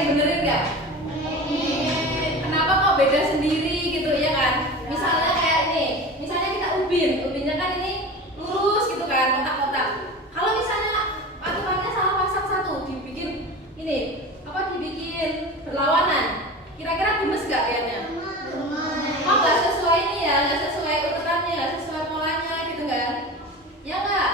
yang benerin nggak? Kenapa kok beda sendiri gitu ya kan? Misalnya kayak ini, misalnya kita ubinnya kan ini lurus gitu kan, kotak-kotak. Kalau misalnya aturannya salah pasang satu, dibikin ini apa? Dibikin berlawanan. Kira-kira gemes nggak kayaknya? Oh nggak sesuai ini ya, nggak sesuai urutannya, nggak sesuai polanya gitu nggak? Ya nggak?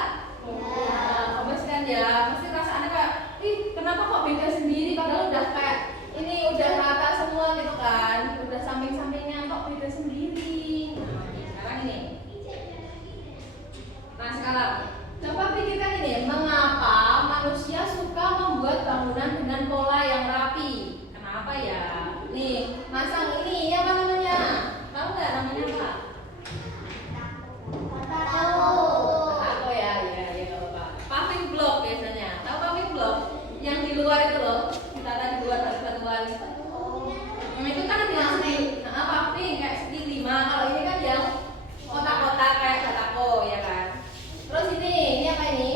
Ya, gemes kan ya. Pasti perasaannya kayak, ih kenapa kok beda sendiri? Padahal udah kayak ini udah rata semua gitu kan, udah samping-sampingnya kok beda sendiri. Nah, sekarang ini. Nah sekarang coba pikirkan ini, mengapa manusia suka membuat bangunan dengan pola yang rapi? Kenapa ya? Nih, masang ini apa namanya? Tahu nggak namanya apa? Aku ya nggak apa-apa. Paving block biasanya. Tahu paving block? Yang di luar itu loh, ditata di luar batu-batuan. Itu kan ada yang segi, paving kayak segi 5. Kalau ini kan yang kotak-kotak kayak batako ya kan. Terus ini apa ini?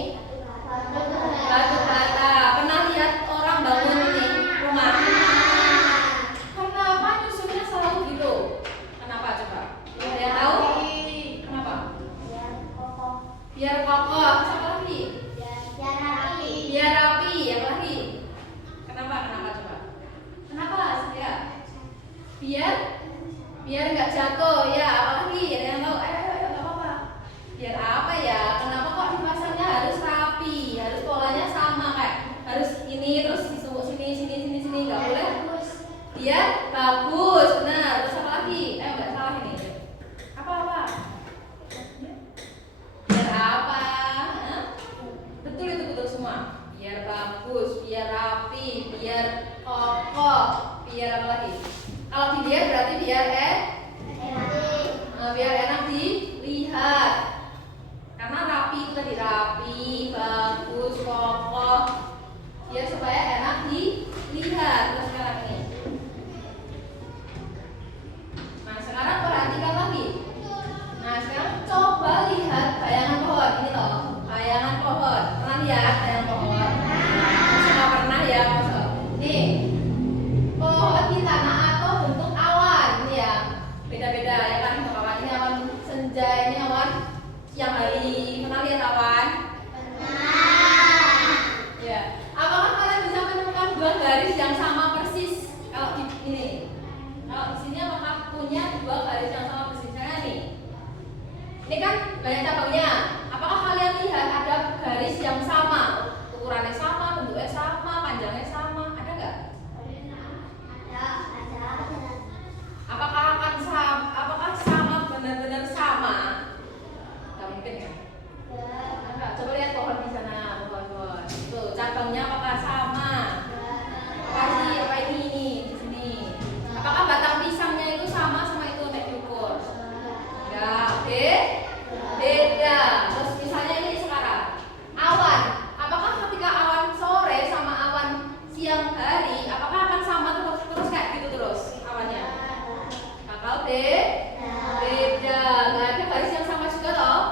Batu bata. Pernah lihat orang bangun ini rumah? Kenapa nyusunnya selalu gitu? Kenapa coba? Ada yang tahu? Kenapa? Biar kokoh. Siapa lagi? Biar rapi. Apa lagi? Kenapa coba? Kenapa? Ya. Biar nggak jatuh ya. Apalagi ada yang tahu? Ayo nggak apa-apa. Biar apa ya? Kenapa kok dipasangnya harus rapi? Harus polanya sama kayak harus ini terus disumpuk sini nggak boleh? Biar bagus. Benar. Terus apa lagi? Nggak salah ini. Apa? Biar apa? Hah? Betul itu betul semua. Biar bagus, biar rapi, biar kokoh, biar apa lagi? Kalau biar berarti biar enak dilihat. Karena rapi itu tadi rapi, bagus, kokoh. Biar supaya enak dilihat. Terus sekarang ini. Nah sekarang perhatikan lagi. Nah sekarang coba lihat bayangan pohon ini loh. Bayangan pohon. Pernah lihat bayangan pohon? Masa pernah ya? Nih. Pohon di tanah atau bentuk awan ini ya. Beda-beda ya kan bentuk awan. Ini awan senja, ini awan siang hari. Pernah lihat awan? Ya. Apakah kalian bisa menemukan dua garis yang sama persis? Kalau di ini. Kalau di sini apakah punya dua garis yang sama persis? Misalnya nih. Ini kan banyak cabangnya. Apakah kalian lihat ada garis yang sama? Ukurannya sama, bentuknya sama, panjangnya sama? Ada nggak? Apakah sama benar-benar sama? Nggak mungkin ya? Enggak. Coba lihat pohon di sana, pohon. Tuh, cabangnya apakah sama? Apa ini di sini? Apakah batang pisangnya itu sama itu nek diukur? Enggak. Beda. Terus misalnya ini sekarang awan. Apakah ketika awan sore sama awan siang hari, apakah akan sama terus kayak gitu terus awannya? Bakal beda. Nggak ada garis yang sama juga loh.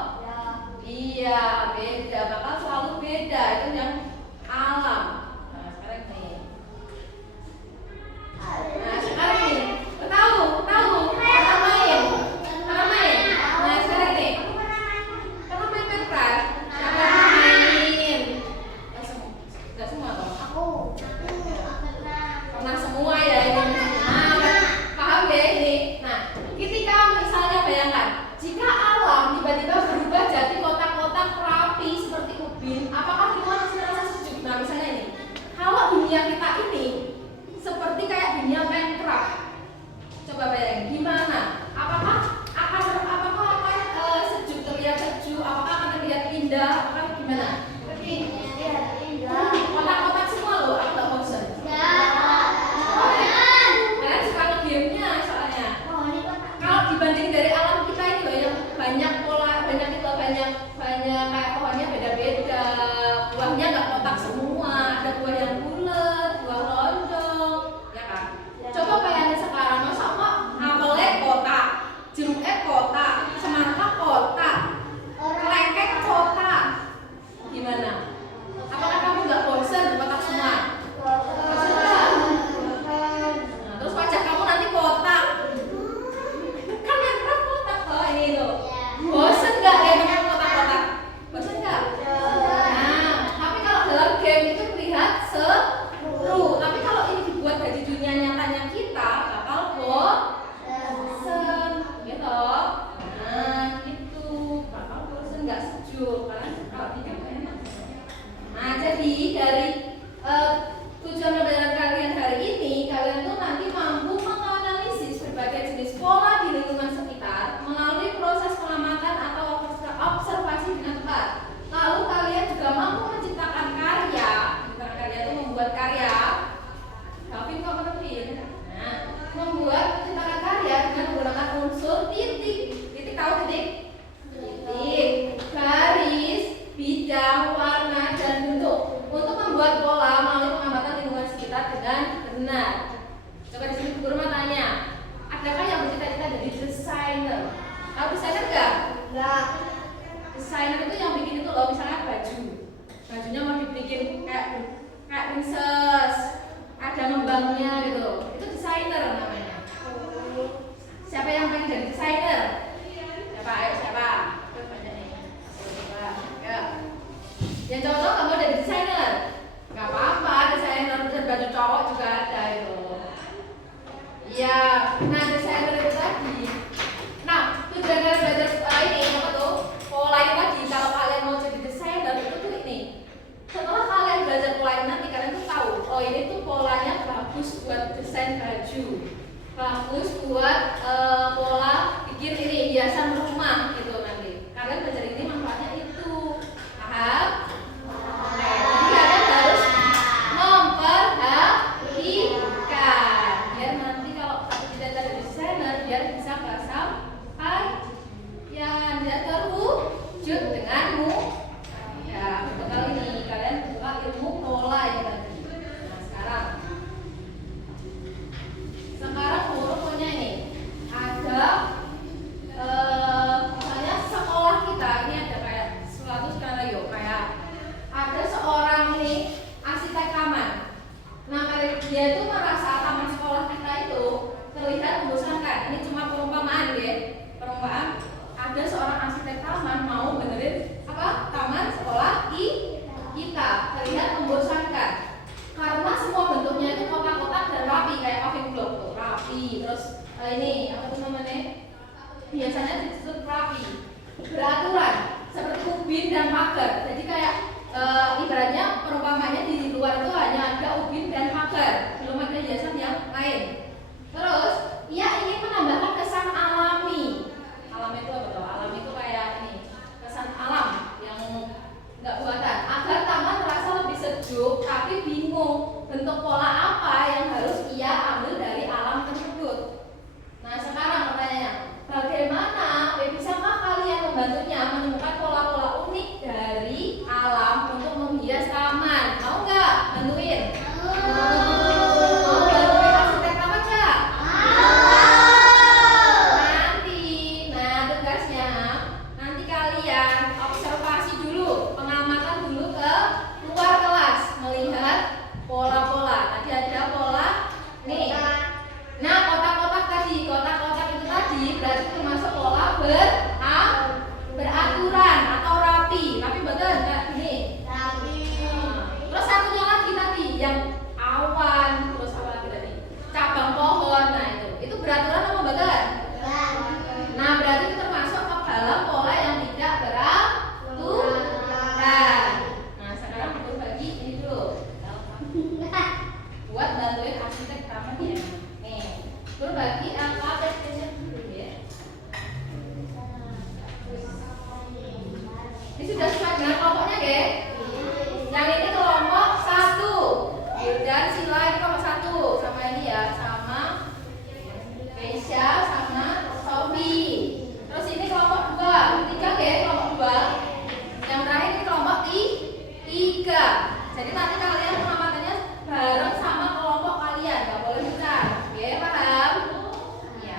Iya, beda. Bakal selalu beda. Itu yang alam. Nah, sekarang ini. Tahu. Pernah main. Nah, sekarang ini. Pernah main Minecraft? Pernah main. Enggak semua toh? Pernah semua ya ini. Nah, paham ya ini. Nah, ketika misalnya bayangkan, jika alam tiba-tiba berubah jadi kotak-kotak rapi seperti ubin, apakah kita masih merasa sejuk? Nah, misalnya ini. Kalau dunia kita ini seperti kayak dunia Minecraft, coba bayangin gimana? Apakah akan sejuk, terlihat sejuk? Apakah akan terlihat indah? Apakah gimana? Kotak-kotak semua loh, aku nggak bosan. Kalian suka nge-game-nya soalnya. Kalau dibanding dari alam kita ini loh yang banyak pola, banyak kayak pohonnya beda-beda, buahnya nggak kotak semua, ada buah yang bulat, buah lonjong, ya kan? Coba dalamnya gitu. Itu desainer namanya. Siapa yang pengen jadi desainer? Siapa? Ayo siapa? Banyak nih. Coba. Ya. Yang cowok nggak mau jadi desainer? Nggak apa-apa, desainer dan baju cowok juga ada itu. Iya, nah desainer itu tadi. Nah, tujuan kalian belajar ini apa tuh? Pola itu tadi. Kalau kalian mau jadi desainer itu tuh ini. Setelah kalian belajar pola ini nanti kalian tuh tahu, oh ini tuh polanya bagus buat desain baju, bagus buat pola bikin ini hiasan rumah gitu nanti. Kalian belajar ini manfaatnya itu, paham? Jadi kalian harus memperhatikan biar nanti kalau tidak ada desainer biar bisa kesampaian dan terwujud denganmu. Ya, untuk kali ini kalian buka ilmu pola ya tadi. Nah, sekarang guru punya ini ada misalnya sekolah kita ini ada kayak suatu skenario kayak ada seorang ini arsitek taman. Nah, dia itu merasa taman sekolah kita itu terlihat membosankan. Ini cuma perumpamaan ya, perumpamaan. Ada seorang arsitek taman mau benerin apa taman sekolah kita terlihat membosankan karena semua bentuknya itu kotak-kotak dan rapi kayak paving block tuh rapi. Terus ini apa tuh namanya? Biasanya disebut rapi, beraturan seperti ubin dan pagar. Jadi kayak ibaratnya perumpamannya di luar itu hanya ada ubin dan pagar, belum ada hiasan yang lain. Terus ia ingin menambahkan kesan alami. Alam itu apa tuh? Alam itu kayak ini, kesan alam yang nggak buatan, agar taman terasa lebih sejuk tapi bingung bentuk pola apa yang harus ia ambil dari alam tersebut. Nah sekarang pertanyaannya, bagaimana? Bisakah kalian membantunya menemukan pola-pola unik dari alam untuk menghias taman? Mau nggak bantuin? Mau bantuin arsitek taman nggak? Nanti, nah tugasnya nanti kalian observasi dulu, pengamatan dulu ke luar kelas, melihat pola-pola. Tadi ada pola nih. Nah kotak-kotak tadi, kotak-kotak itu tadi berarti termasuk pola beraturan atau rapi. Rapi betul nggak ini? Rapi. Terus satunya lagi tadi yang awan, terus apa lagi tadi? Cabang pohon. Nah itu beraturan apa betul? Nah berarti itu termasuk ke dalam pola yang tidak beraturan. Nah sekarang kita bagi ini dulu buat bantuin arsitek taman ya. Nih, berbagi angka presentation dulu ya. Ini sudah sesuai dengan kelompoknya ya. Yang ini kelompok 1. Dan Sila ini kelompok 1 sama ini ya, sama Keisha sama Sophie. Terus ini kelompok 2, 3 ya, kelompok 2. Yang terakhir ini kelompok 3. Jadi nanti kalian pengamatannya bareng sama kelompok kalian, nggak boleh besar. Oke, paham? Ya.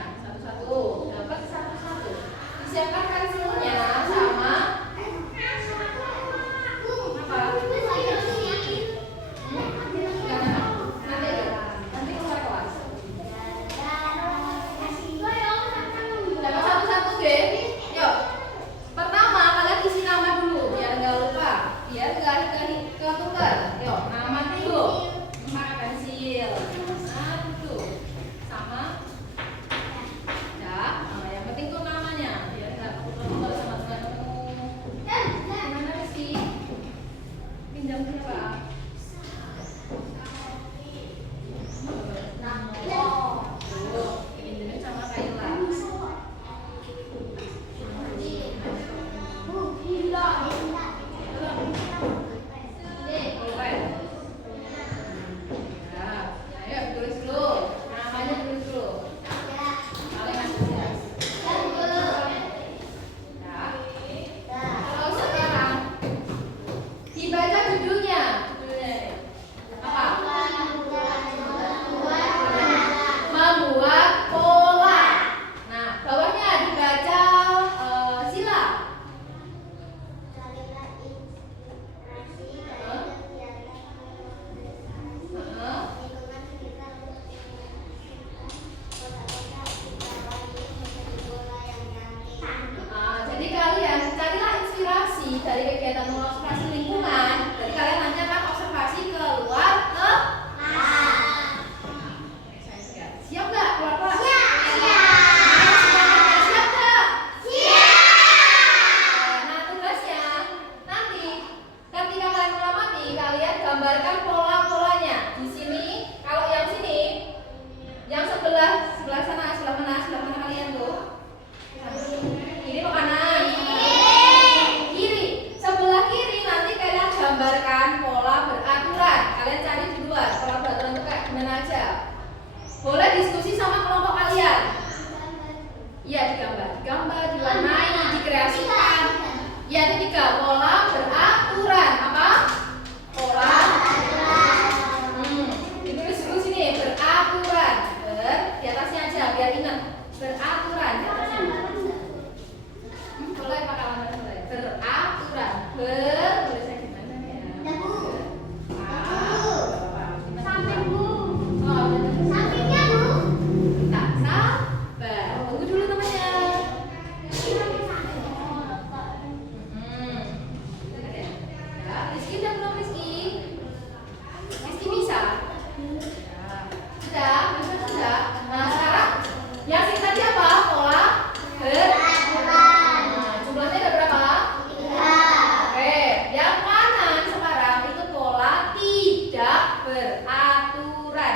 aturan.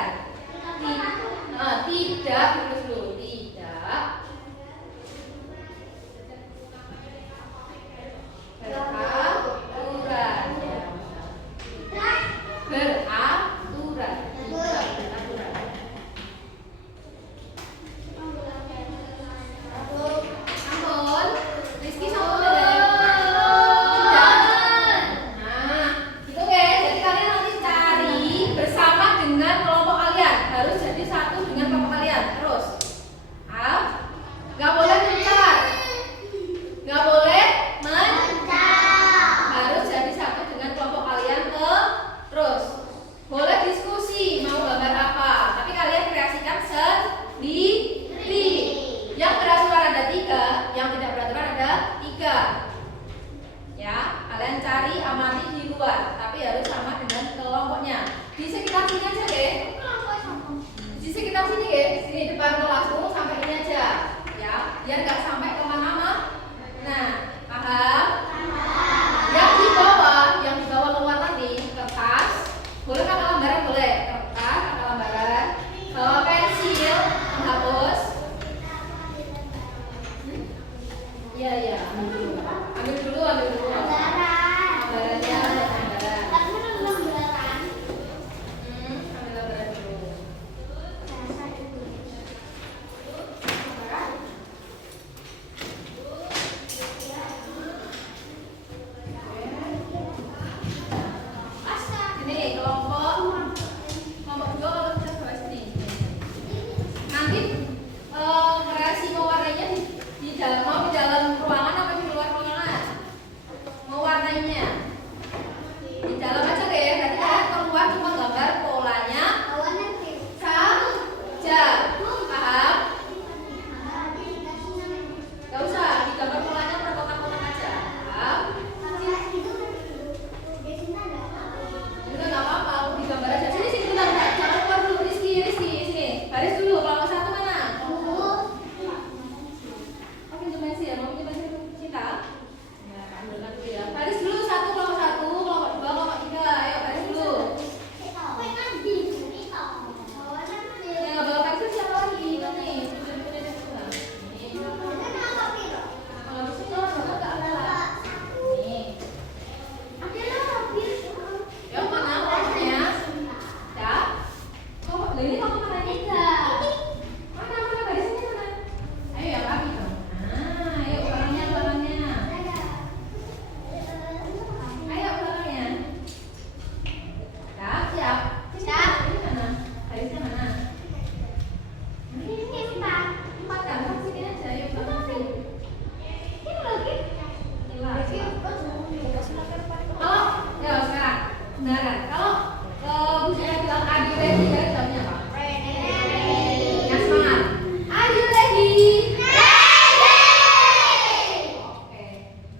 Tidak, terus dulu. Tidak beraturan. Beraturan. Ampun, Rizky sama tidak. Nah, gitu guys. Jadi kalian nanti cari bersama dengan kelompok kalian. Harus jadi satu dengan kelompok kalian. Terus, nggak boleh mencar, nggak boleh harus jadi satu dengan kelompok kalian. Terus, boleh diskusi mau gambar apa, tapi kalian kreasikan sendiri. Yang beraturan ada 3, yang tidak beraturan ada 3. Ya, kalian cari amati di luar, tapi harus sama dengan kelompoknya. Di sekitar sini aja deh. Di sekitar sini ya, sini depan kelasmu sampai ini aja. Ya, biar nggak sampai kemana-mana. Nah, paham? Yang di bawah keluar nanti kertas. Boleh kakak lembaran, boleh kertas, kakak lembaran. Pensil, penghapus. Iya, ambil dulu. Lembarannya, lembaran. Ambil lembaran dulu. Ini kelompok 2 kalau kita bahas ini. Nanti kreasi mewarnainya di dalam ruangan apa di luar ruangan? Mewarnainya di dalam aja deh. Nanti kalian keluar cuma gambar polanya saja. Paham? Gak usah digambar polanya per kotak-kotak aja. Paham? Udah nggak apa-apa, digambar aja. Sini bentar. Jangan keluar dulu, Rizky, sini. Baris dulu, kelompok 1 mana? Oke, pinjam pensil ya, mau pinjam pensil Cinta? Ya, ambilkan dulu ya. Baris dulu, kelompok 1, kelompok 2, kelompok 3. Ayo, baris dulu. Yang nggak bawa pensil siapa lagi? Ini nih, pinjam pensil sana. Kalau di sini, nggak ada. Nih. Yuk, mana kelompoknya? Ya. Kelompok ini kelompok mana ini? Mana barisnya mana? Ayo yang rapi dong. Nah, ayo belakangnya. Ayo belakangnya. Siap. Ini mana? Barisnya mana? Ini 4 kan? Sini aja, yuk belakang. Ini lagi. Kalau ya sekarang, beneran. Kalau Bu Jaya bilang are you ready, kalian jawabnya apa? Yang semangat. Are you ready? Oke.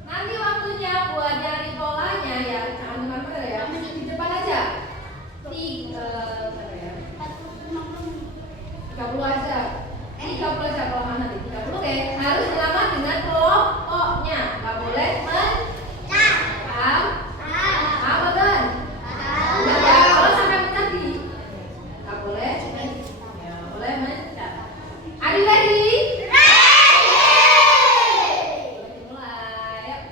Nanti waktunya buat nyari polanya ya, jangan di mana ya. Di depan aja. 30 aja. 30 aja kalau mana nanti 30 oke. Harus sama dengan kelompoknya. Nggak boleh paham? Paham kan? Ya, kalau sampai menang nggak boleh. Ya, boleh menang. Are you ready? Mulai.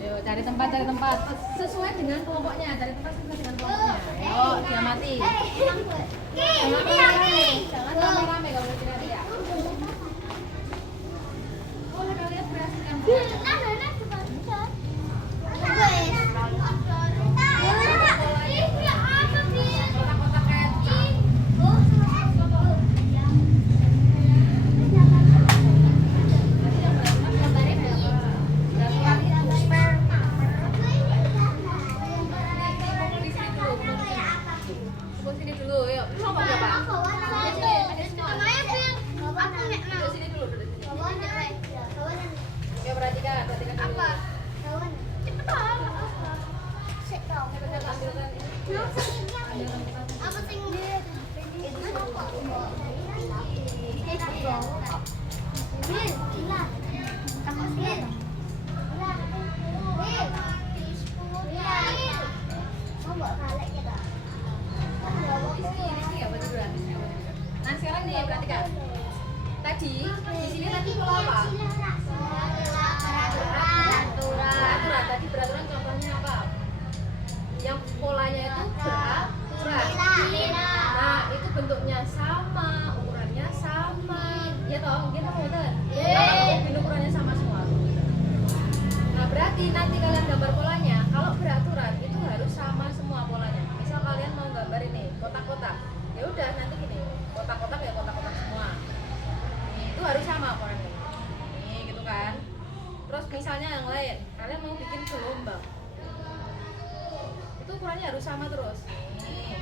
Yuk, cari tempat sesuai dengan kelompoknya. Cari tempat sesuai dengan kelompoknya. Ayo, diamati. Jangan rame-rame kalau tidak. Boleh kalian kreasikan. Kotak-kotak kayak sini dulu, yuk. Kelompok berapa? Sini dulu. Yuk, perhatikan. apa? Peraturan. Tadi peraturan contohnya apa? Yang polanya itu beraturan. Nah, itu bentuknya sama, ukurannya sama. Ya toh, mungkin kamu betul. Mungkin ukurannya sama semua. Nah, berarti nanti kalian gambar polanya, kalau beraturan itu harus sama semua polanya. Misal kalian mau gambar ini kotak-kotak, ya udah nanti gini, kotak-kotak ya kotak-kotak semua. Itu harus sama polanya. Nih, gitu kan. Terus misalnya yang lain, kalian mau bikin gelombang, itu ukurannya harus sama terus. Nih,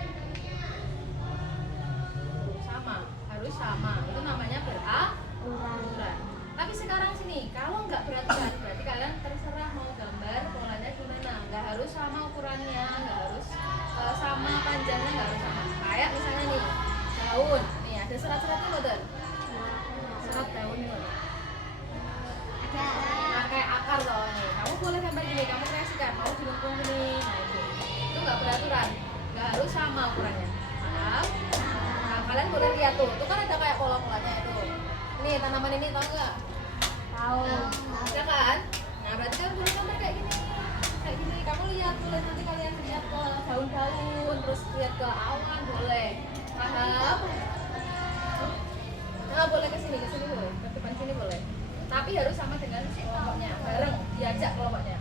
harus sama. Itu namanya beraturan. Tapi sekarang sini, kalau nggak beraturan, berarti kalian terserah mau gambar polanya gimana. Nggak harus sama ukurannya, nggak harus sama panjangnya, nggak harus sama. Kayak misalnya nih, daun. Nih ada serat-seratnya betul. Serat daun nih. Nah, kayak akar loh nih. Kamu boleh gambar gini, kamu kreasikan. Mau dilengkung gini. Nah itu nggak beraturan, nggak harus sama ukurannya. Paham? Nah, kalian boleh lihat tuh kan ada kayak pola-polanya itu. Nih tanaman ini tau nggak? Tahu. Ya kan? Nah berarti kan boleh gambar kayak gini. Kayak gini. Kamu lihat, boleh nanti kalian lihat ke daun-daun, terus lihat ke awan, boleh. Paham? Nah boleh ke sini boleh. Ke depan sini boleh. Tapi harus sama dengan kelompoknya, bareng, diajak kelompoknya.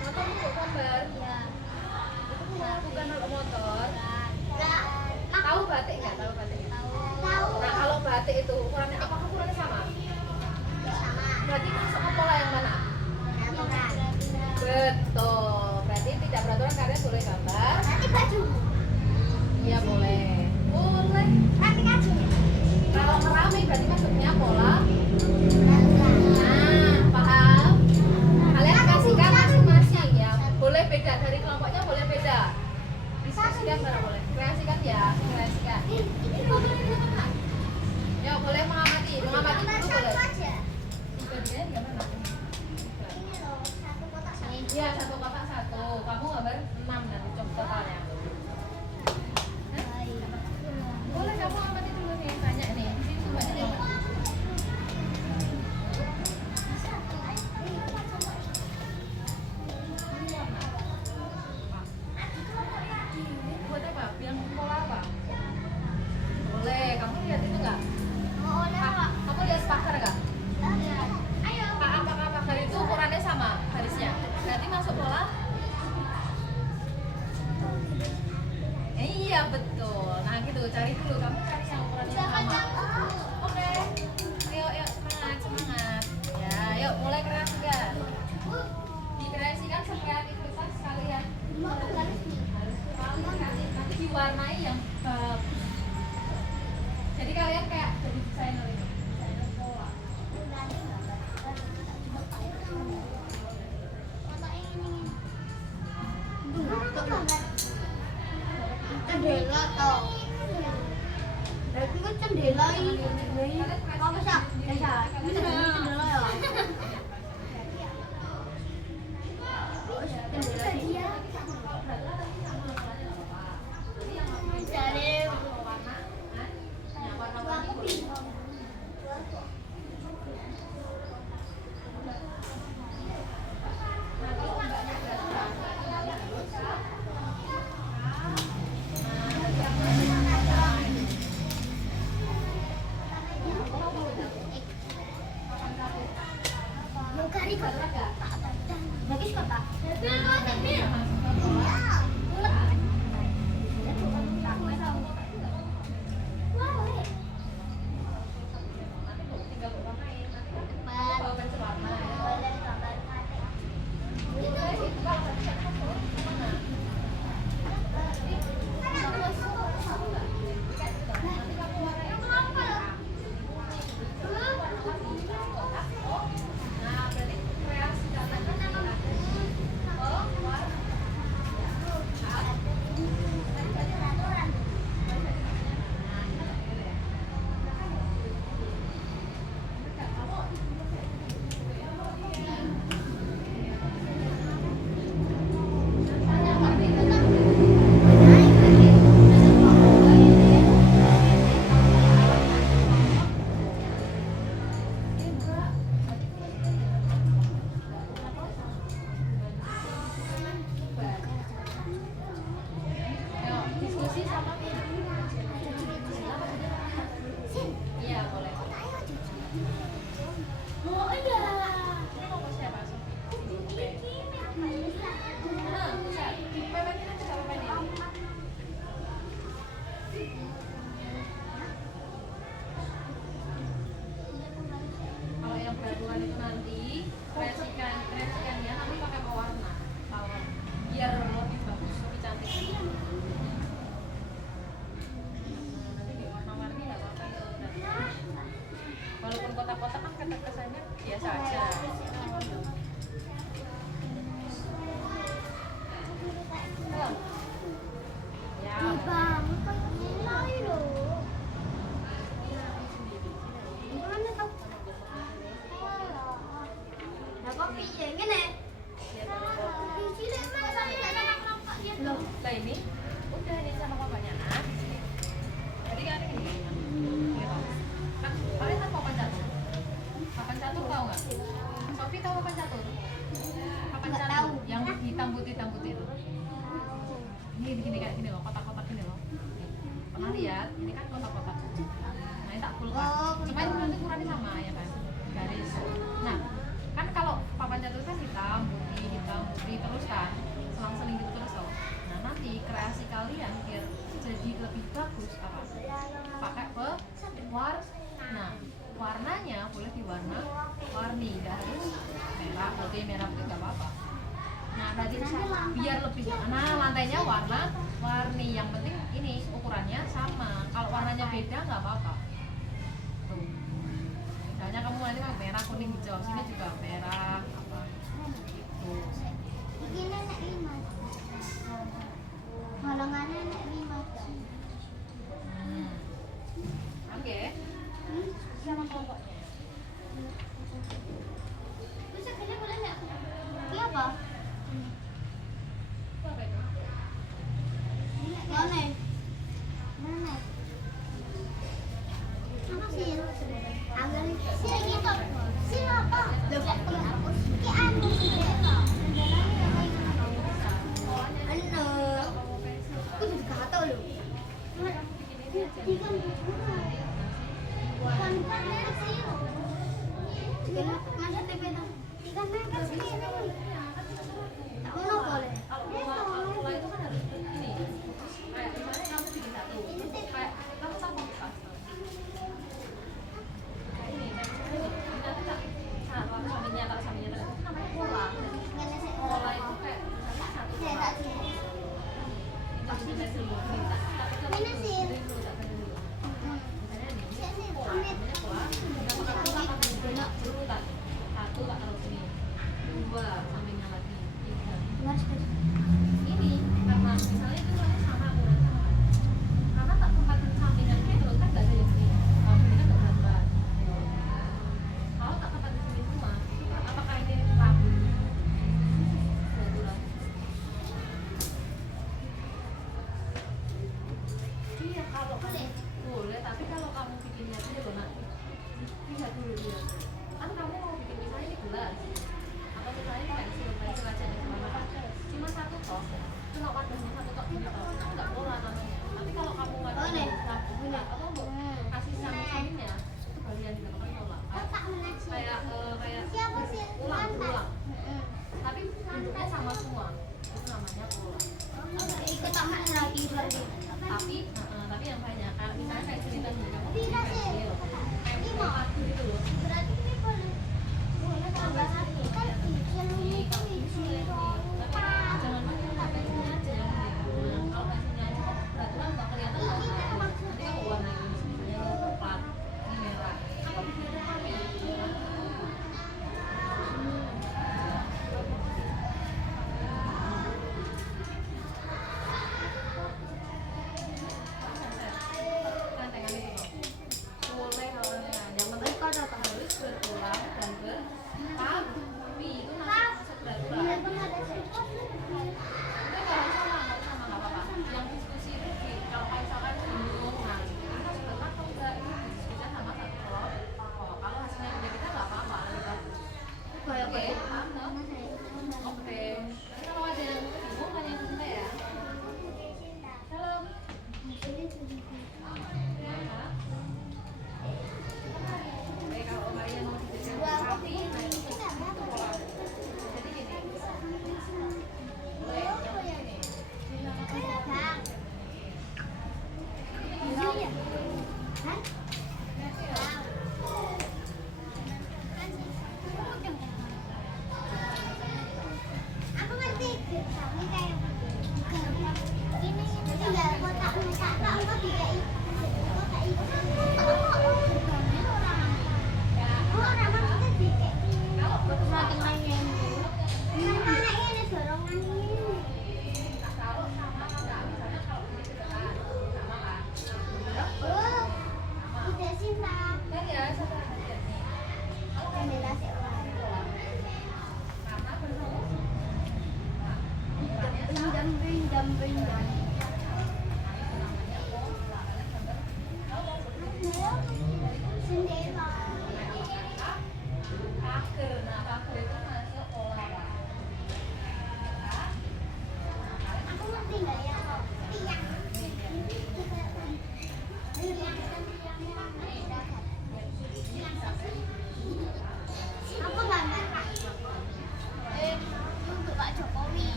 Motor untuk gambar. Ya. Itu bukan motor. Tahu batik nggak? Tahu batik? Tahu. Nah kalau batik itu ukurannya apakah ukurannya sama? Berarti masuk ke pola yang mana? Betul. Berarti tidak beraturan, kalian boleh gambar. Nanti baju. Iya boleh. Boleh. Nanti baju. Kalau keramik berarti masuknya pola. Nah, paham? Kalian kasihkan masing-masing ya. Boleh beda dari kelompoknya, boleh beda. Diskusikan baru boleh. Kreasikan ya, kreasikan. Ini mana? Ya boleh mengamati dulu boleh. Bagian gimana? Iya, satu kotak satu. Kamu gambar 6 nanti coba totalnya. Boleh kamu amati dulu nih, tanya nih. Itu banyak banget. Buat apa? Yang pola apa? Boleh, kamu lihat itu enggak? Kamu lihat spaker enggak? Ayo. Pakar itu ukurannya sama garisnya. Berarti masuk pola? Iya betul. Nah gitu, cari dulu. Kamu cari yang ukurannya sama. Oke. Ayo semangat. Ya, yuk mulai kreasikan. Dikreasikan sekreativitas kalian. Harus paling kreatif. Nanti diwarnai yang bagus. Jadi kalian kayak jadi desainer ini. Desainer pola. Cendela toh. Berarti kan cendela ini. Apa sih? Ini cendela ya. Bagus kok, Pak. jagoan itu nanti kreasikannya nanti pakai pewarna biar lebih bagus, lebih cantik. Nanti diwarna-warni nggak apa-apa ya. Walaupun kotak-kotak kan kesannya biasa aja. Ya. Bang, lain loh. Mana tau? Nah, kopi ya, gini. Di sini mana sampai nggak sama kelompoknya loh. Lah ini udah nih sama papanya nak. Jadi kan ini kan kalian tahu papan catur? Papan catur tahu nggak? Sofi tahu papan catur? Papan Nggak catur tahu. yang hitam putih itu. Ini gini kayak gini loh, kotak-kotak gini loh. Pernah lihat? Ini kan kotak-kotak. Nah ini tak pulkan. Oh, Cuma itu nanti ukurannya sama ya kan? Garis. Nah kan kalau papan catur kan hitam putih terus kan selang-seling gitu terus loh. Nah nanti kreasi kalian biar jadi lebih bagus apa? Pakai pewarna. Warnanya boleh diwarna-warni, nggak harus merah putih nggak apa-apa. Nah tadi biar lebih, nah lantainya warna-warni. Yang penting ini ukurannya sama. Kalau warnanya beda nggak apa-apa. Tuh. Misalnya kamu nanti mau merah, kuning, hijau, sini juga merah apa. Tuh. Ini nenek lima. Halangannya nenek lima. Oke. Sama kelompoknya. Terus akhirnya boleh nggak? Ini apa? Itu apa itu? Mana? Mana? Apa sih? Agar sih gitu. Sih apa? Loh, ki anu sih. Anu. Aku juga nggak tahu loh. Tiga bukan merek sih. Tiga masih TP tuh. Tiga merek sih. Tak mau boleh. Kalau itu kan harus ini. Kayak misalnya kamu bikin satu. Kayak kamu tahu pas. Ini nanti tak sampingnya itu namanya pola. Pola itu kayak satu. Saya tak sih. Itu dulu. Ini sih. Misalnya ini pola, namanya pola. Urutan satu tak taruh sini, dua sampingnya lagi, tiga. Ini karena misalnya itu sama ukuran sama kan? Karena tak tempat sampingan gitu kan nggak ada yang sini. Kalau ini kan nggak berat. Kalau tak tempat di sini semua, apakah ini ragu? Berat. Iya kalau boleh, tapi kalau kamu bikinnya dulu nak, lihat dulu dia. Kan kamu mau bikin misalnya ini gelas, atau misalnya ini pensil aja nih kemana? Cuma satu toh, cuma wadahnya satu toh gini toh, kan nggak pola namanya. Tapi kalau kamu wadahnya punya atau mau kasih samping-sampingnya, itu bagian dinamakan pola. Kayak ulang. Tapi bentuknya sama semua, itu namanya pola. Ikut tamat lagi berarti. Tapi yang banyak kan misalnya kayak cerita dulu kamu Tidak sih. kayak lagu gitu loh. Berarti ini boleh tambah satu kan Nih, kalau ini boleh nih. Tapi jangan pakai pensilnya aja yang gede. Kalau pensilnya aja kan berarti kan nggak kelihatan kan. Nanti aku warnain ini misalnya ini coklat, ini merah. Apa bikinnya kami? Gantengan itu loh. Boleh kalau yang penting harus berulang dan bertahap.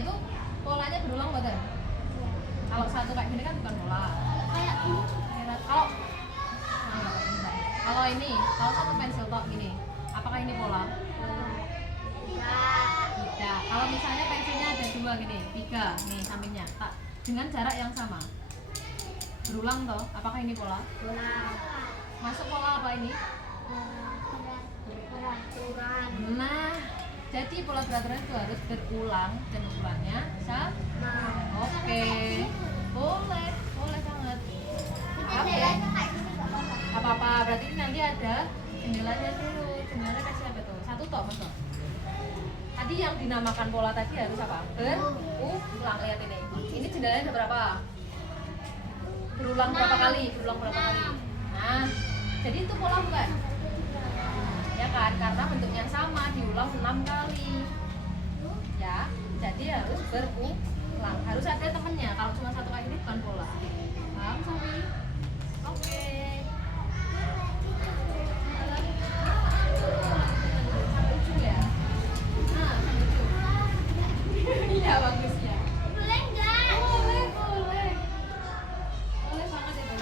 itu polanya berulang betul. Kalau satu kayak gini kan bukan pola. Kayak ini. Kalau kalau ini, kalau satu pensil tok gini, apakah ini pola? Tidak. Kalau misalnya pensilnya ada dua gini, tiga nih sampingnya, tak dengan jarak yang sama, berulang toh, apakah ini pola? Masuk pola apa ini? Nah, jadi pola peraturan itu harus berulang dan ukurannya sama. Oke, boleh banget. Oke. Apa-apa, berarti nanti ada jendelanya dulu. Jendelanya kasih apa tuh? Satu tok, betul. Tadi yang dinamakan pola tadi harus apa? Berulang, lihat ini. Ini jendelanya ada berapa? Berulang berapa kali? Nah, jadi itu pola bukan? Ya kan, karena bentuknya sama, diulang 6 kali. Ya, jadi harus berulang. Harus ada temennya. Kalau cuma satu kali ini bukan pola. Paham, Sofi? Oke. Sampai ujung ya. Nah, sampai ujung. Iya, bagus ya. Boleh nggak? Boleh banget itu.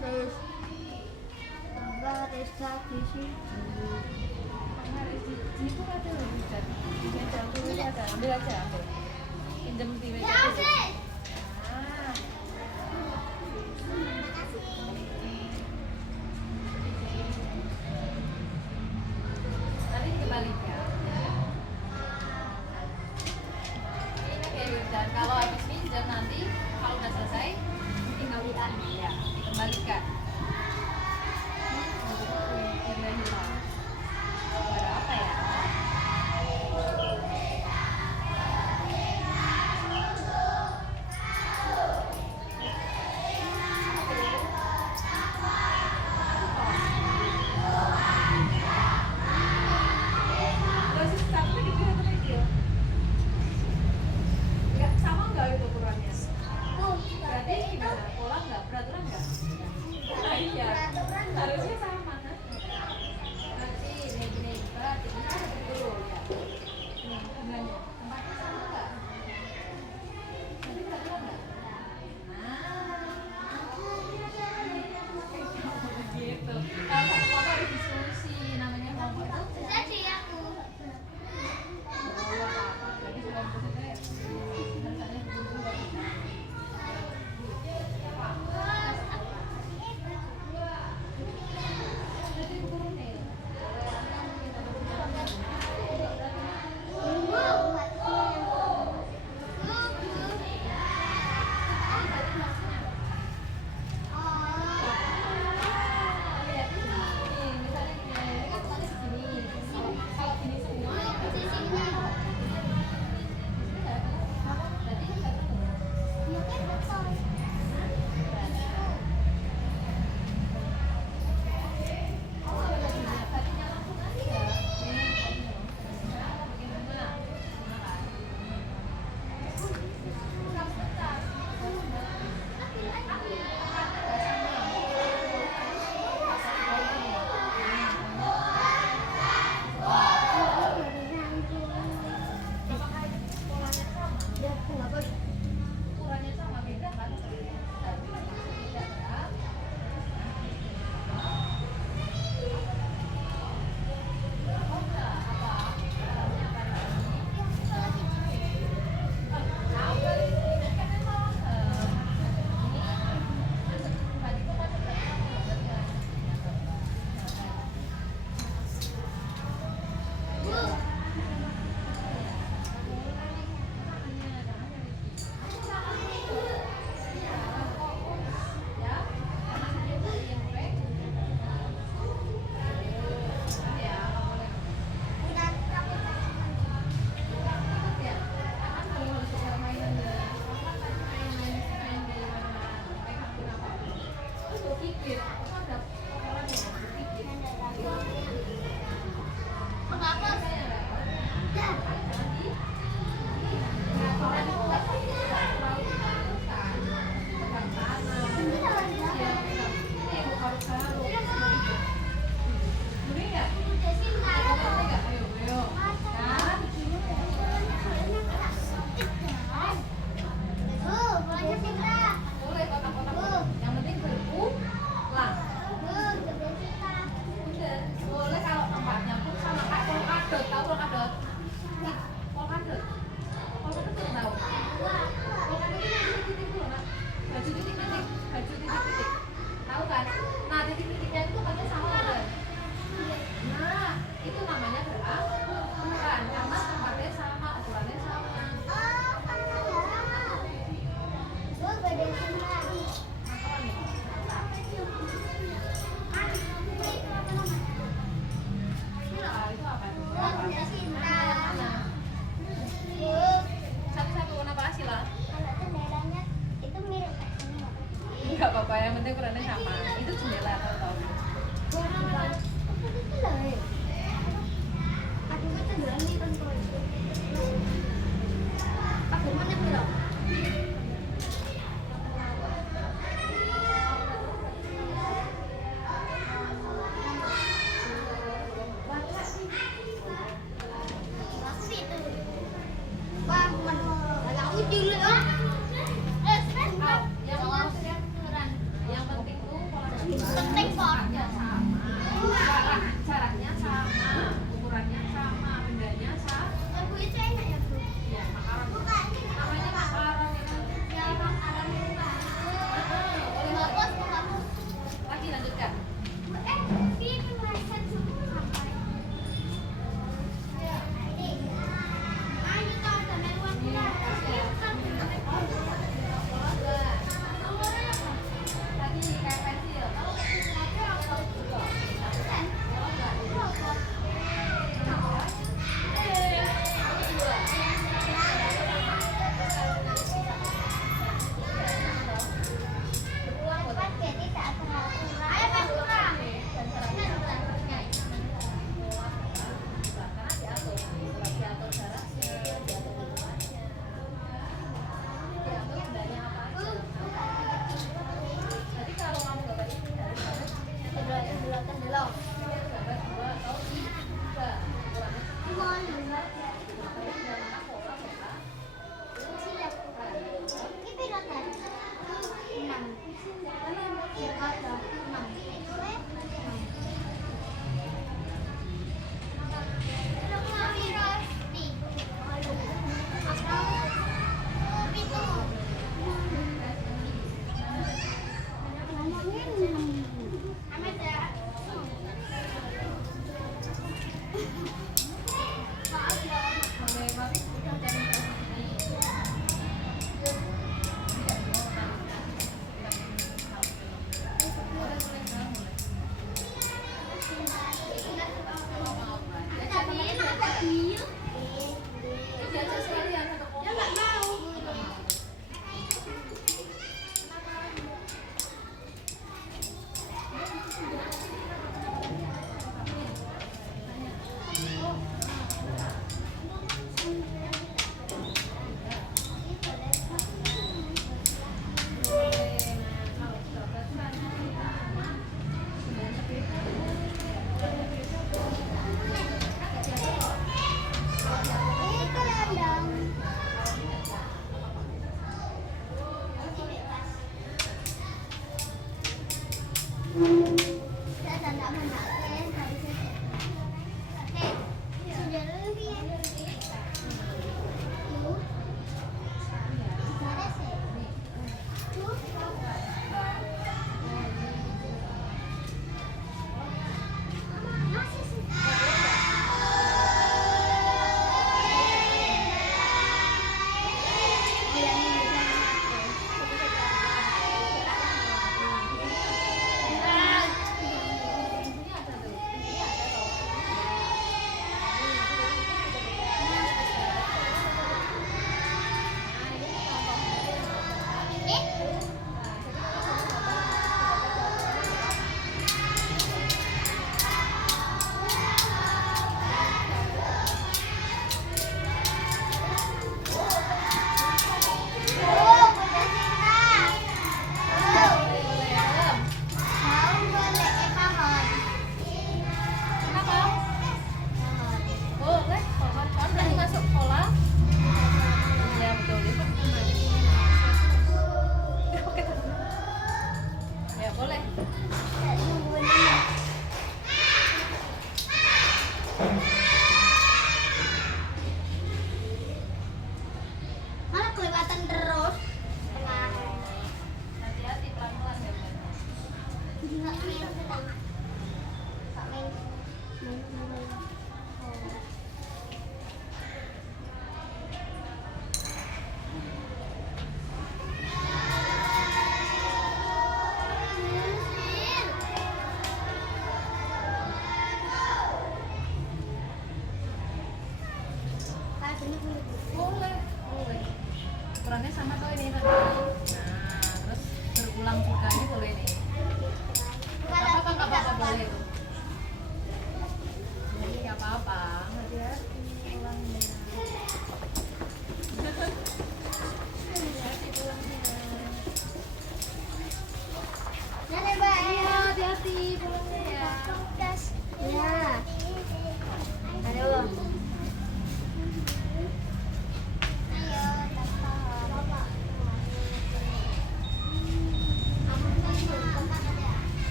Terus Resta di sini. Itu ada loh, Ustaz. Di meja dulu itu ada. Ambil aja, ambil. Pinjam di meja Ya, dulu. sih. Ah. Nanti kebalikan. Ini kayak dan kalau habis pinjam nanti kalau udah selesai tinggal lihat ya, dikembalikan. Berapa ya? Enggak sama enggak itu ukurannya? Berarti gimana? Pola enggak? Peraturan enggak? Ini ukurannya sama. Itu jendela atau tahu? Yang penting tuh Penting kok. caranya sama, ukurannya sama, bendanya sama. Bu itu enak ya, Bu? Ya, makaron. Namanya makaron ya kan? Ya, makanan itu. Bagus, bagus. Lagi lanjutkan. Ini masak semua sampai. Ayo kau sama uang kita. Lagi kayak pensil. Karena diatur, diatur jaraknya, diatur ukurannya, diatur bendanya apa aja. Jadi kalau kamu gambar ini dari gambar dua atau tiga, ukurannya tapi tidak mana pola pola. Malah kelewatan terus. Hati-hati pelan-pelan ya. Enggak main sedang. Enggak main. Boleh, boleh. Ukurannya sama tuh ini tadi. Nah, terus berulang juga ini boleh nih. nggak apa-apa boleh itu. Nggak apa-apa. Hati-hati pulangnya. Hati-hati pulangnya. Dadah, Mbak. Iya, hati-hati pulangnya ya. Gas. Ya. Ayo, Bang. Ayo, Bapak.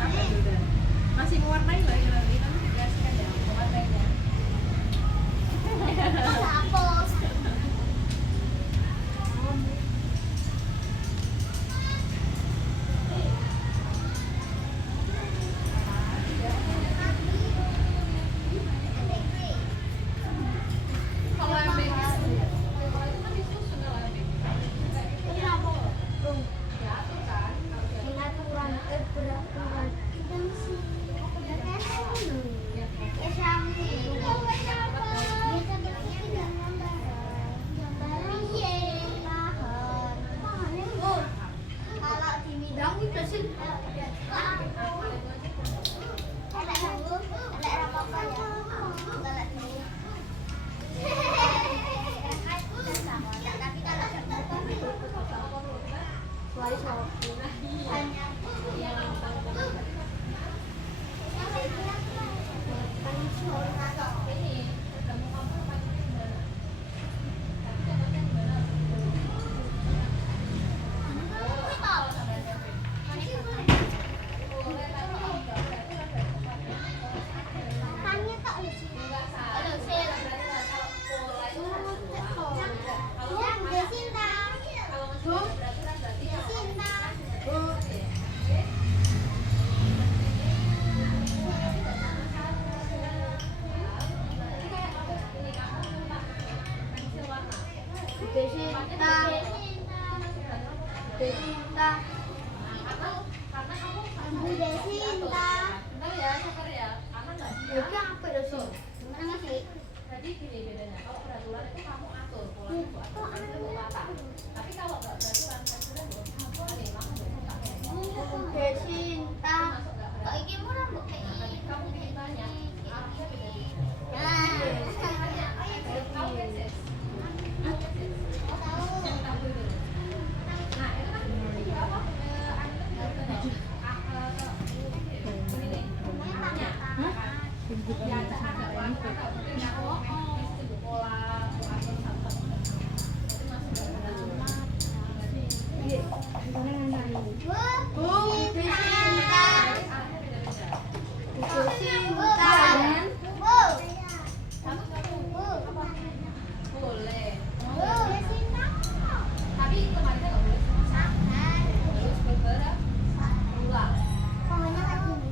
Apa sudah? Masih mewarnai loh ini nanti dikasihkan ya pewarnainya. Hapus. Kalau yang baby kalau itu kan disusun kalau yang baby. Ini apa? Bung. Ya tuh kan. Pengaturan peraturan dan si kalau di bidang itu sih Jadi gini bedanya, kalau peraturan itu kamu atur, pola itu atur, itu tata. Tapi kalau nggak peraturan, peraturan bukan nih, kamu nggak pakai. Desinta. Kok iki murah mbok Nanti kamu bikin banyak, artinya beda-beda. Nah, Kamu bensin. Yang tahu itu. Nah, itu kan apa? Ini nih, tanya. Ya, ada warna, mungkin ya, pola, atur satu. Jadi masuk ke dalam. Bung, Desinta. Desinta. Boleh. Desinta. Tapi kemarinnya nggak boleh sama. Terus beberapa ulang. Pokoknya kayak gini.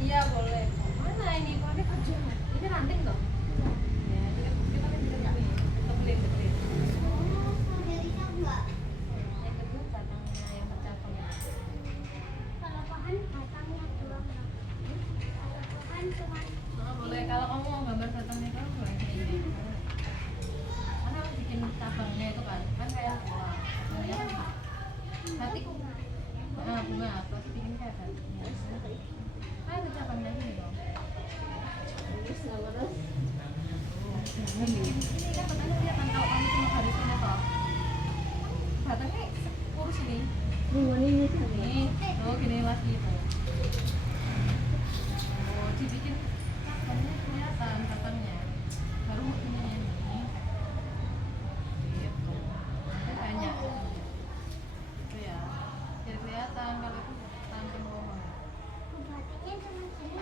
Iya boleh. Mana ini? Pakai aja. Ini ranting toh? Ya, kita kan bisa nggak? Kebelit. Jadinya enggak. Yang kedua batangnya yang bercabang. Kalau pohon batangnya doang. Kalau pohon cuma Boleh. Kalau kamu mau gambar batangnya kamu boleh kayak ini. Karena aku bikin cabangnya itu kan kayak buah. Batik. Bunga. Terus bikin kayak batiknya. Ada cabangnya gini dong. Ini kan batangnya kelihatan kalau kamu cuma garisinnya toh. Batangnya kurus ini. Nih, tuh gini lagi tuh. Oh, dibikin cabangnya kelihatan batangnya. Baru ini. Gitu. Itu banyak. Itu ya. Biar kelihatan kalau itu samping pohon. batiknya cuma gini.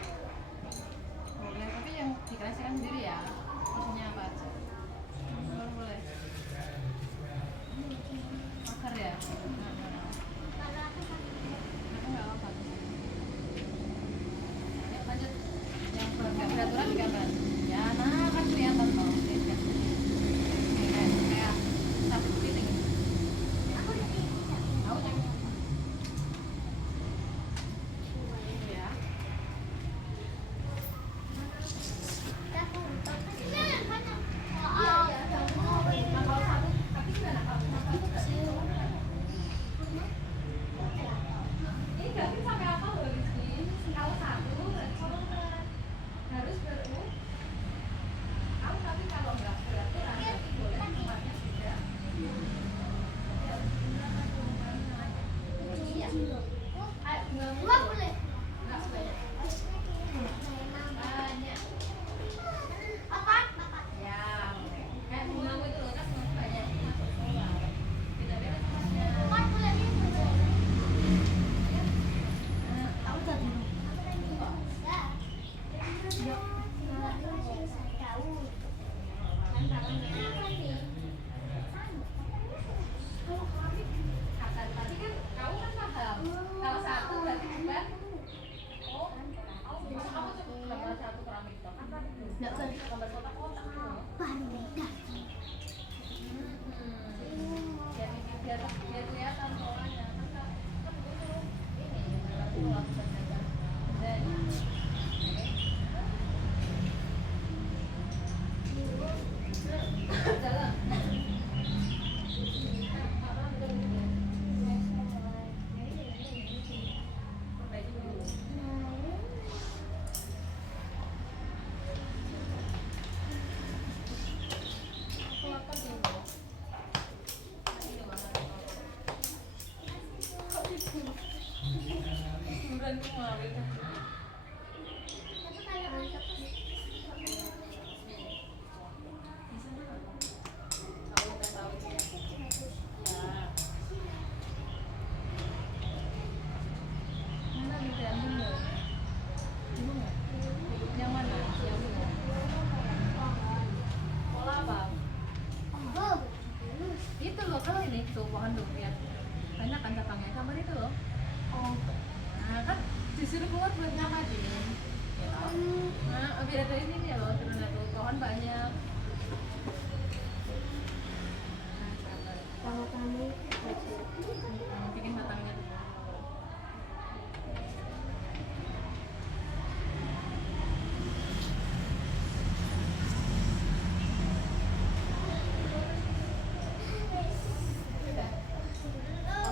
Boleh, tapi yang dikreasikan sendiri ya. Isinya apa aja. Boleh. Akar ya? Kalau aku pakai Aku nggak apa-apa. Kata tadi kan kamu kan paham. Kalau satu berarti bukan. Oh, bisa kamu coba gambar satu keramik itu. Nggak kan? Gambar kotak-kotak. Bahan beda. Biar kelihatan polanya. Kan dulu ini aku lakukan saja. Dan jalan. Yang mana? Yang bingung. Pola apa? Oh, Itu loh, kalau ini tuh pohon tuh lihat banyak kan cabangnya, gambar itu loh. oh. Nah kan disuruh keluar buat ngapain? Ya tau. Nah biar dari sini ya loh, turun tuh pohon banyak. Nah, gambar. Sama kami. Bikin batangnya tuh.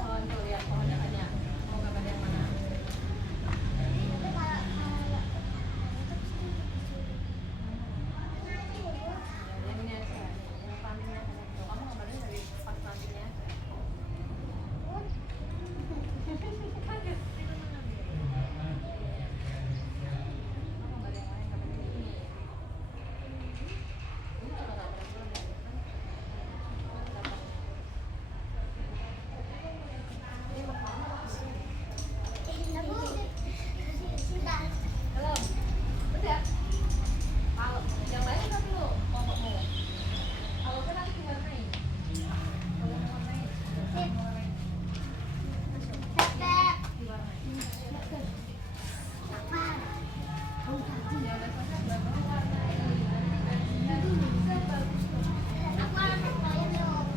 Pohon tuh lihat pohonnya banyak. Mau gambar yang mana? Yang ini aja. Yang sampingnya. Tuh, kamu gambarnya dari pas sampingnya aja. Kaget. Kamu gambar yang lain, gambar yang ini. Ini juga nggak berat-berat ya, kan? Gampang. Belum. Udah. Kalau yang lain udah belum? Mau. Kalau kan nanti diwarnai. Kalau mau warnai, diwarnai. Ya besoknya baru warnai.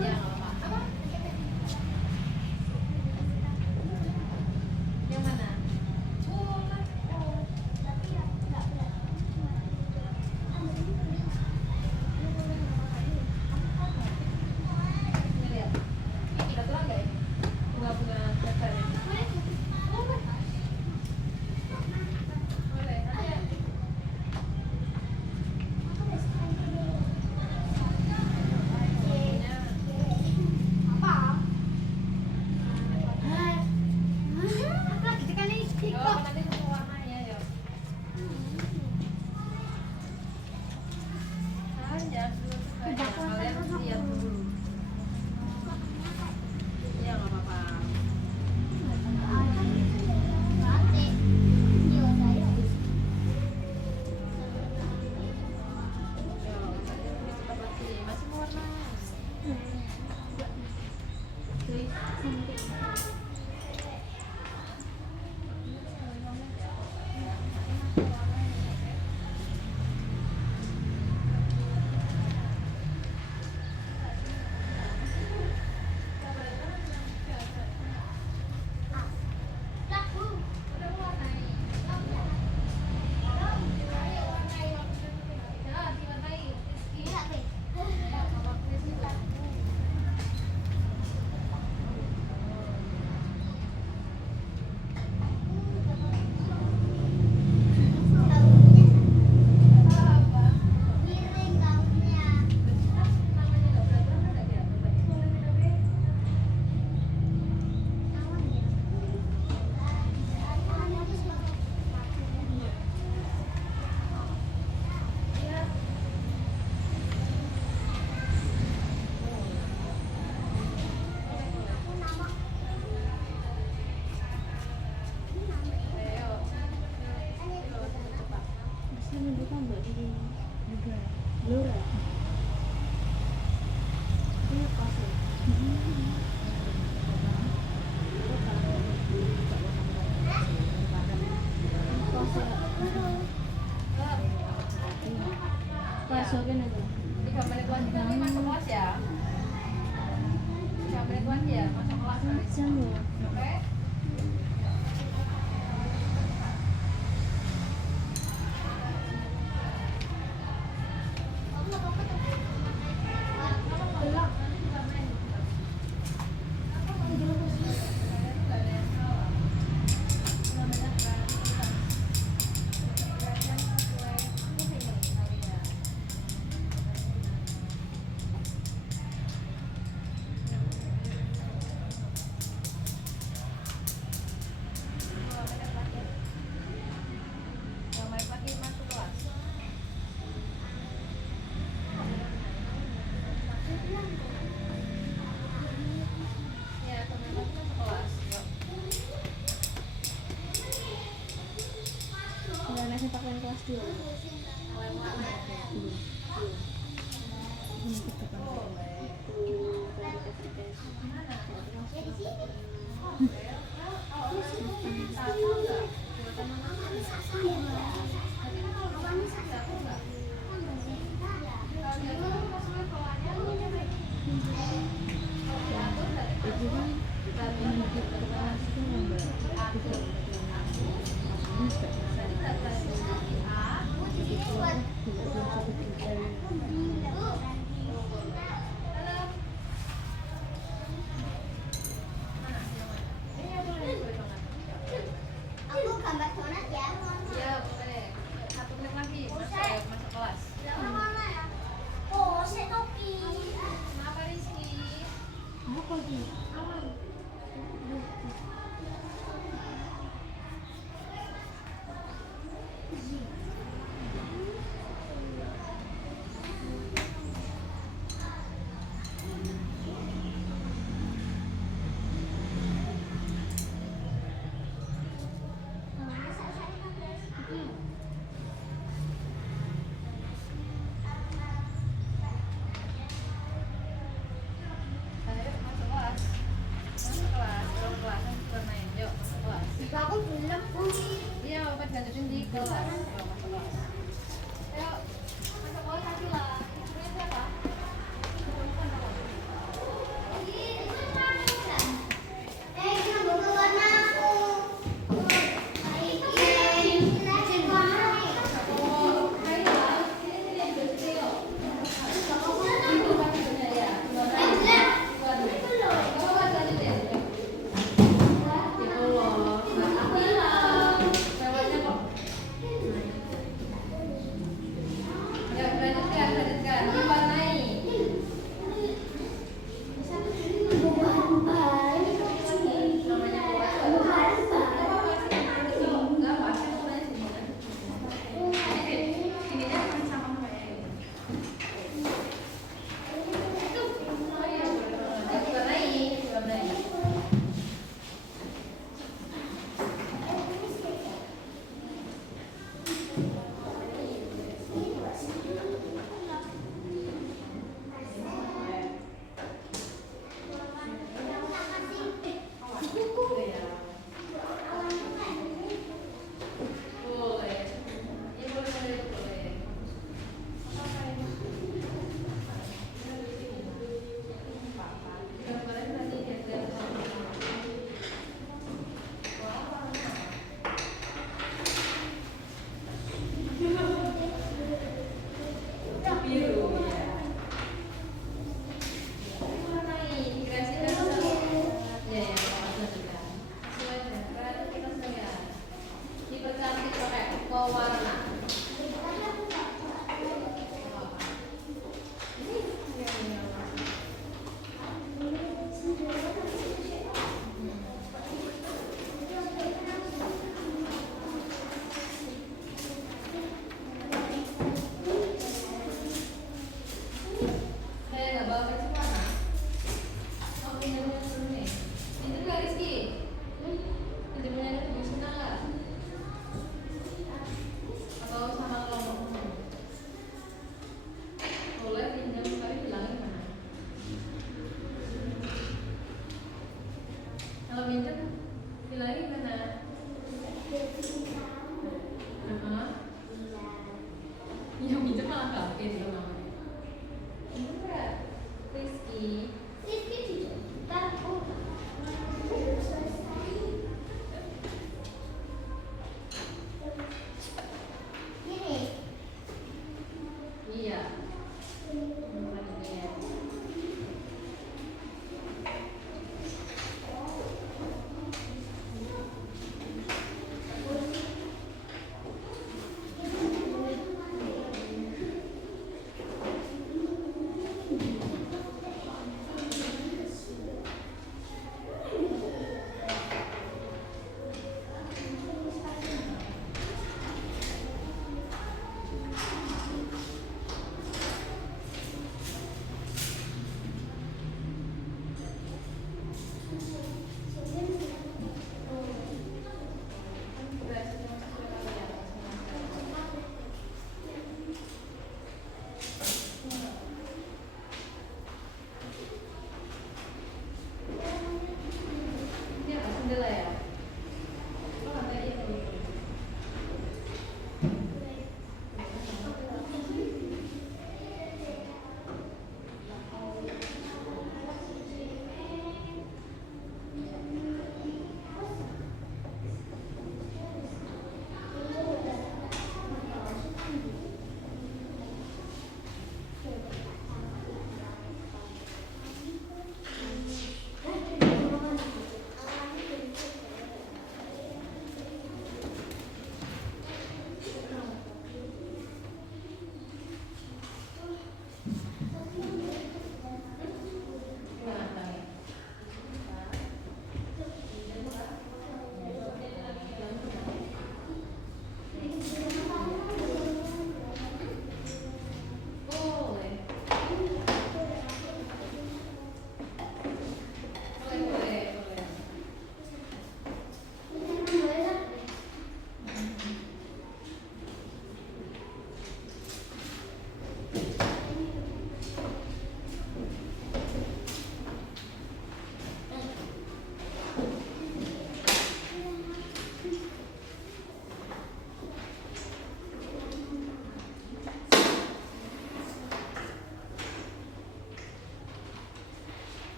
Ya nggak apa-apa. Apa? Yang mana? Boleh. Ini lihat. Udah terang nggak ini? Bunga-bunga dasar ini. Boleh. Boleh. Nanti ya. Bunyinya. Oh, nanti ketemu warnanya ya. Banyak dulu banyak. Kalian lihat dulu. Ya nggak apa-apa. Cepat lagi. Masih mau warna. Pasukin aja. 3 menit lagi kan dia masuk kelas ya. 3 menit lagi ya masuk kelas. Jam ya. Oke. Udah nasi pakai kelas 2.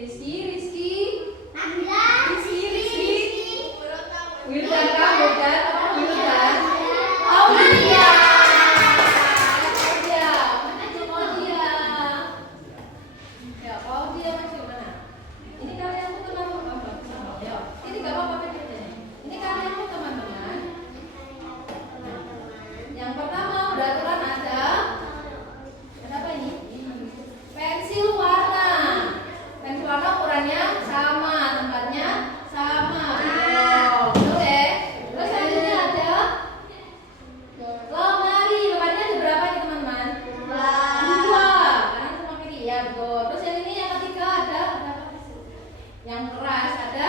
Rizky, Rizky. Nabila. Rizky. Wildan kan? Wildan? Apa Wildan? Aulia. Aulia. Mana tuh Aulia? Ya, Aulia masuk mana? Ini kalian tuh teman-teman. Yo, ini gak apa-apa bedanya. Ini kalian tuh teman-teman. Yang pertama udah aturan ada apa ini? Pensil warna. Pensil warna ukurannya sama, tempatnya sama. Betul ya? Terus selanjutnya ada lemari. Lemarinya ada berapa nih teman-teman? Dua. Kanan sama kiri ya betul. Terus yang ini yang ketiga ada apa? Yang keras ada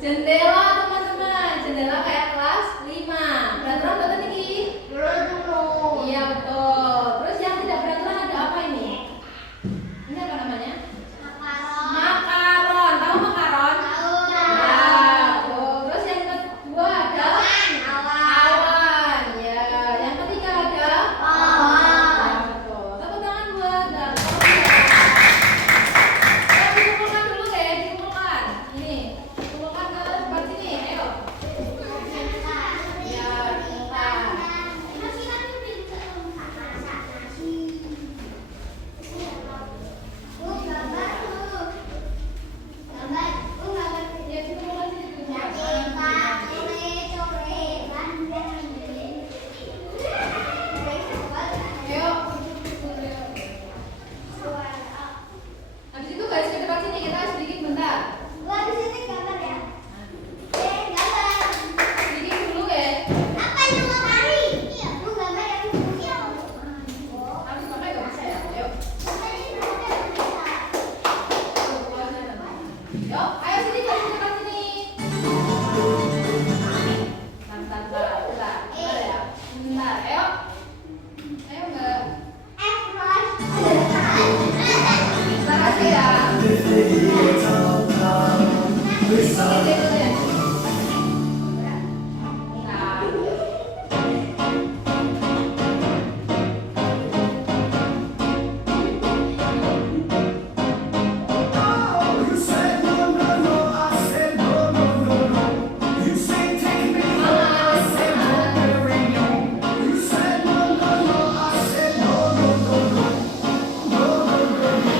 jendela teman-teman. Jendela kayak kelas 5. Beraturan betul tinggi? Iya betul. Terus yang tidak beraturan ada apa ini? Ini apa namanya? Makaron. Tahu makaron? Ya, betul. Terus yang kedua ada awan. Ya. Yang ketiga ada ya, betul. Tepuk tangan buat Dato. Ya, dikumpulkan dulu deh, dikumpulkan. Ini, dikumpulkan ke depan sini. Ayo. Ya, dikumpulkan. Ya, dikumpulkan sini, dikumpulkan. Ayo. Habis itu garis ke depan sini kita sedikit bentar. Sedikit dulu ya. Habis pakai gak bisa ya. Ayo. Yuk, ayo sini garis ke depan sini. Bentar ya. Bentar, ayo. Ayo Mbak. Bentar aja ya. You said no, no, no. I said no, no, no, no. You said take me home. I said no, very no. You said no, no, no. I said no, no, no, no. No, no, no, no.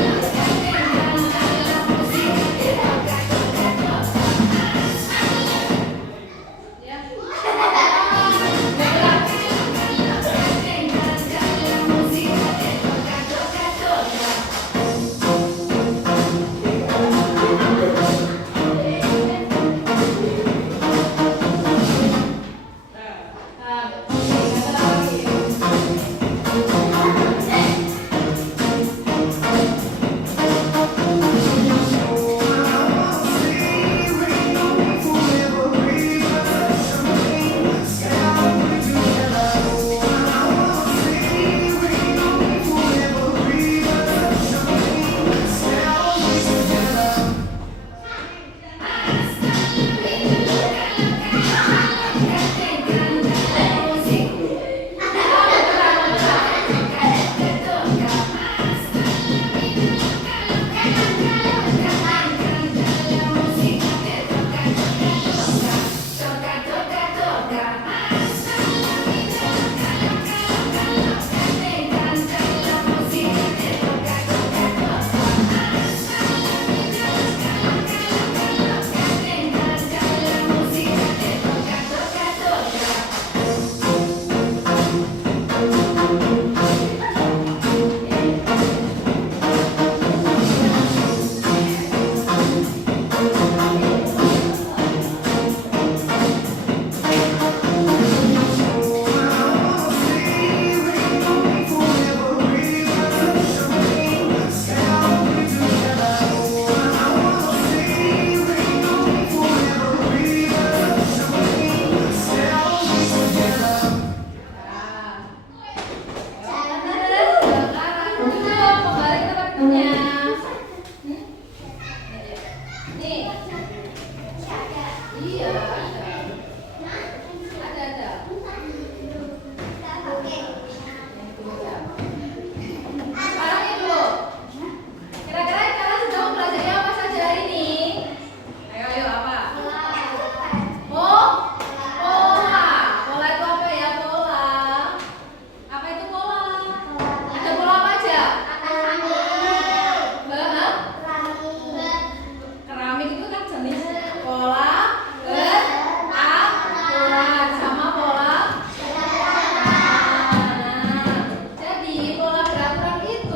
Ayo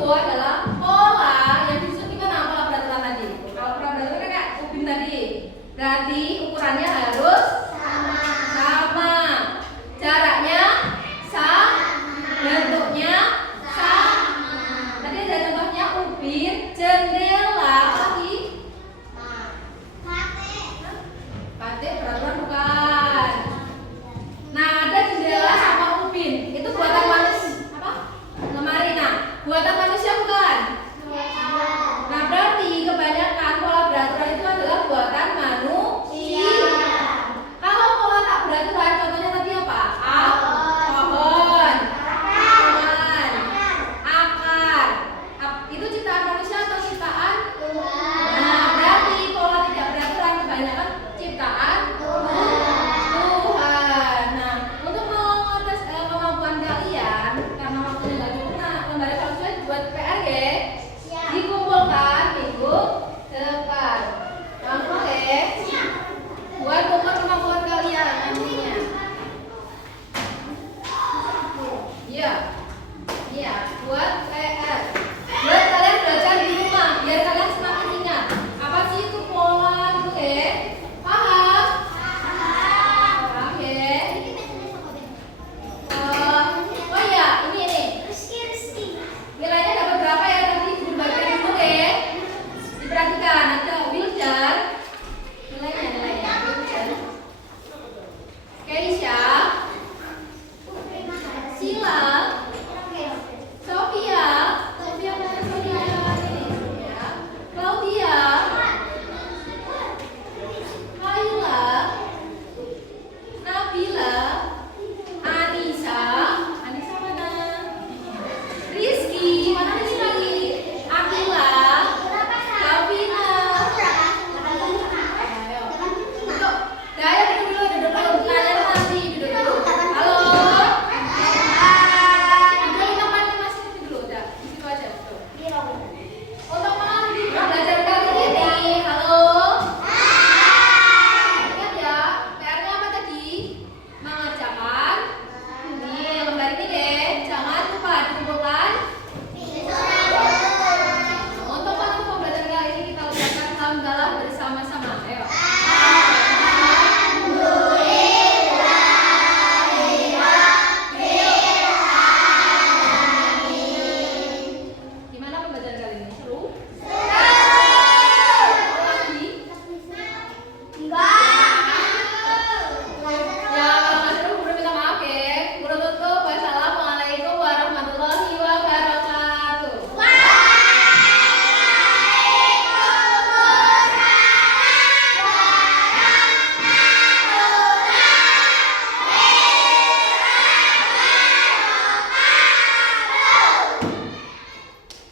kedua adalah pola yang disusun gimana pola peraturan tadi. Kalau pola peraturan kan kayak ubin tadi. Berarti ukurannya harus sama. Jaraknya sama. Bentuknya sama. Tadi ada contohnya ubin, jendela, lagi. Kate peraturan bukan. Nah, ada jendela sama ubin. Itu buatan manusia. Apa? Lemari. Nah, buatan manusia bukan? Nah, berarti kebanyakan pola beraturan itu adalah buatan manusia. Kalau pola tak beraturan, contohnya tadi apa? Pohon, taman, akar. Itu ciptaan manusia atau ciptaan? Nah, berarti pola tidak beraturan kebanyakan ciptaan Tuhan. Nah, untuk mengetes kemampuan kalian, karena waktunya nggak cukup, nah lembaga kalau sudah buat PR ya, dikumpulkan minggu depan. Langsung ya, buat ukur kemampuan kalian nantinya. Iya, iya, buat PR.